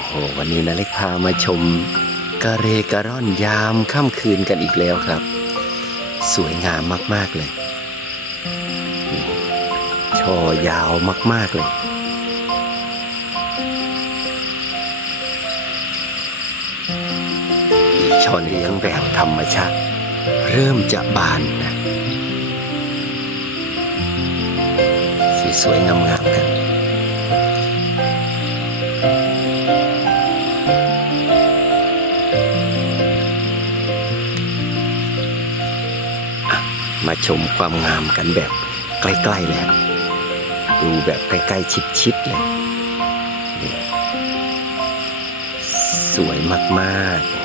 อ้โหวันนี้นาเล็กพามาชมกระเรกระร่อนยามค่ำคืนกันอีกแล้วครับ สวยงามมากๆเลยช่อยาวมาก ๆ เลย อีกช่อเลี้ยงแบบธรรมชาติ เริ่มจะบานนะสีสวยๆงามๆกัน มาชมความงามกันแบบใกล้ๆแล้วดูแบบใกล้ๆชิดๆเลยสวยมากๆ